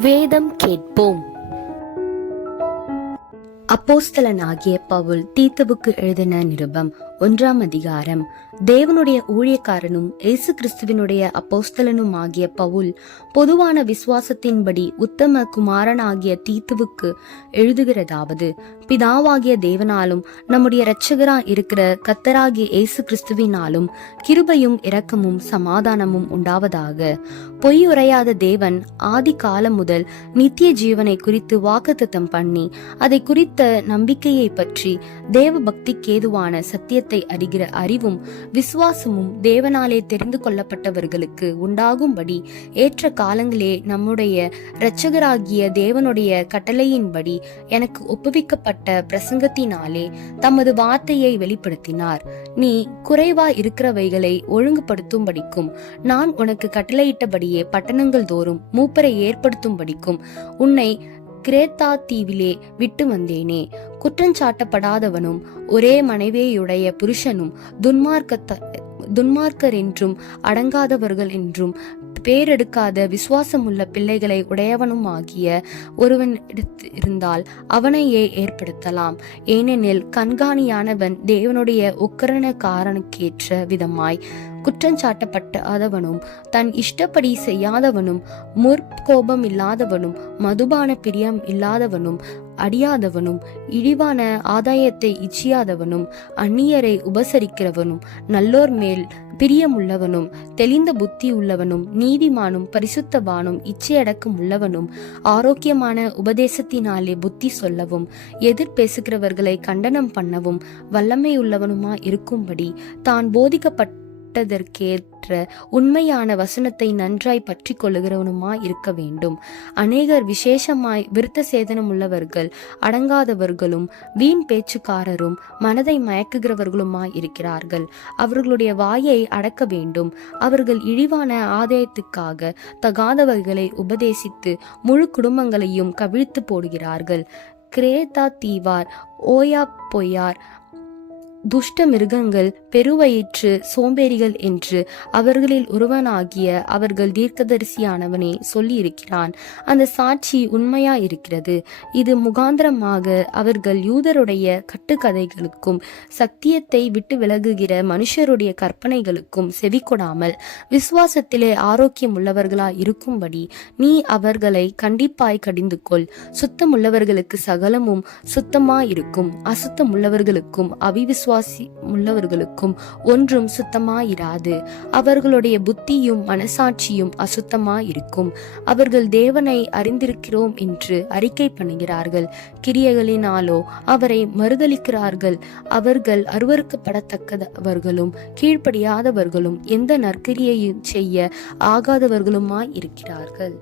வேதம் கேட்போம். அப்போஸ்தலனாகிய பவுல் தீத்துவுக்கு எழுதின நிருபம் ஒன்றாம் அதிகாரம். தேவனுடைய ஊழியக்காரனும் இயேசு கிறிஸ்துவினுடைய அப்போஸ்தலனும் ஆகிய பவுல் பொதுவான விசுவாசத்தின்படி உத்தம குமாரனாகிய தீத்துவுக்கு எழுதுகிறதாவது பிதாவாகிய தேவனாலும் நம்முடைய இரட்சகரா இருக்கிற கத்தராகிய இயேசு கிறிஸ்துவினாலும் கிருபையும் இரக்கமும் சமாதானமும் உண்டாவதாக. பொய்யுரையாத தேவன் ஆதி காலம் முதல் நித்திய ஜீவனை குறித்து வாக்குத்தத்தம் பண்ணி அதை குறித்த நம்பிக்கையை பற்றி தேவ பக்திக்கேதுவான சத்தியத்தை அறிகிற அறிவும் விசுவாசமும் தேவனாலே தெரிந்து கொள்ளப்பட்டவர்களுக்கு உண்டாகும்படி ஏற்ற காலங்களே நம்முடைய இரட்சகராகிய தேவனுடைய கட்டளையின்படி எனக்கு ஒப்புவிக்கப்பட்ட பிரசங்கத்தினாலே தமது வார்த்தையை வெளிப்படுத்தினார். நீ குறைவா இருக்கிறவைகளை ஒழுங்குபடுத்தும்படிக்கும் நான் உனக்கு கட்டளையிட்டபடியே பட்டணங்கள் தோறும் மூப்பரை ஏற்படுத்தும்படிக்கும் உன்னை கிரேத்தா தீவிலே விட்டு வந்தேனே. குற்றஞ்சாட்டப்படாதவனும் ஒரே மனைவியுடைய புருஷனும் துன்மார்க்கத்த துன்மார்க்கர் என்றும் அடங்காதவர்கள் என்றும் பேரெடுக்காத விசுவாசமுள்ள பிள்ளைகளை உடையவனும் ஆகிய ஒருவன் இருந்தால் அவனையே ஏற்படுத்தலாம். ஏனெனில் கண்காணியானவன் தேவனுடைய உக்கரணக்காரனுக்கேற்ற விதமாய் குற்றஞ்சாட்டப்பட்டாதவனும் தன் இஷ்டப்படி செய்யாதவனும் முற்கோபம் இல்லாதவனும் மதுபான பிரியம் இல்லாதவனும் அடியாதவனும் இழிவான ஆதாயத்தை இச்சியாதவனும் அந்நியரை உபசரிக்கிறவனும் நல்லோர் மேல் பிரியமுள்ளவனும் தெளிந்த புத்தி உள்ளவனும் நீதிமானும் பரிசுத்தவானும் இச்சையடக்கம் உள்ளவனும் ஆரோக்கியமான உபதேசத்தினாலே புத்தி சொல்லவும் எதிர் பேசுகிறவர்களை கண்டனம் பண்ணவும் வல்லமையுள்ளவனுமா இருக்கும்படி தான் போதிக்கப்பட்ட பட்டதற்கேற்ற உண்மையான வசனத்தை நன்றாய் பற்றி கொள்ளுகிறவனுமா இருக்க வேண்டும். அநேகர் விசேஷமாய் விருத்த சேதனம் உள்ளவர்கள் அடங்காதவர்களும் வீண் பேச்சுக்காரரும் மனதை மயக்குகிறவர்களுமாய் இருக்கிறார்கள். அவர்களுடைய வாயை அடக்க வேண்டும். அவர்கள் இழிவான ஆதாயத்துக்காக தகாதவர்களை உபதேசித்து முழு குடும்பங்களையும் கவிழ்த்து போடுகிறார்கள். கிரேதா தீவார் ஓயா பொய்யார் துஷ்ட மிருகங்கள் பெருவயிற்று சோம்பேறிகள் என்று அவர்களில் ஒருவனாகிய அவர்கள் தீர்க்கதரிசியானவனே சொல்லியிருக்கிறான். அந்த சாட்சி உண்மையா இருக்கிறது இது முகாந்திரமாக அவர்கள் யூதருடைய கட்டுக்கதைகளுக்கும் சத்தியத்தை விட்டு விலகுகிற மனுஷருடைய கற்பனைகளுக்கும் செவிக்கொடாமல் விசுவாசத்திலே ஆரோக்கியம் உள்ளவர்களா இருக்கும்படி நீ அவர்களை கண்டிப்பாய் கடிந்து கொள் சுத்தமுள்ளவர்களுக்கு சகலமும் சுத்தமாயிருக்கும். அசுத்தமுள்ளவர்களுக்கும் அவிவிசுவ விசுவாசி உள்ளவர்களுக்கும் ஒன்றும் சுத்தமாயிராது. அவர்களுடைய புத்தியும் மனசாட்சியும் அசுத்தமாயிருக்கும். அவர்கள் தேவனை அறிந்திருக்கிறோம் என்று அறிக்கை பண்ணுகிறார்கள். கிரியைகளினாலோ அவரை மறுதளிக்கிறார்கள் அவர்கள் அருவறுக்கப்படத்தக்கவர்களும் கீழ்ப்படியாதவர்களும் எந்த நற்கிரியையும் செய்ய ஆகாதவர்களுமாய் இருக்கிறார்கள்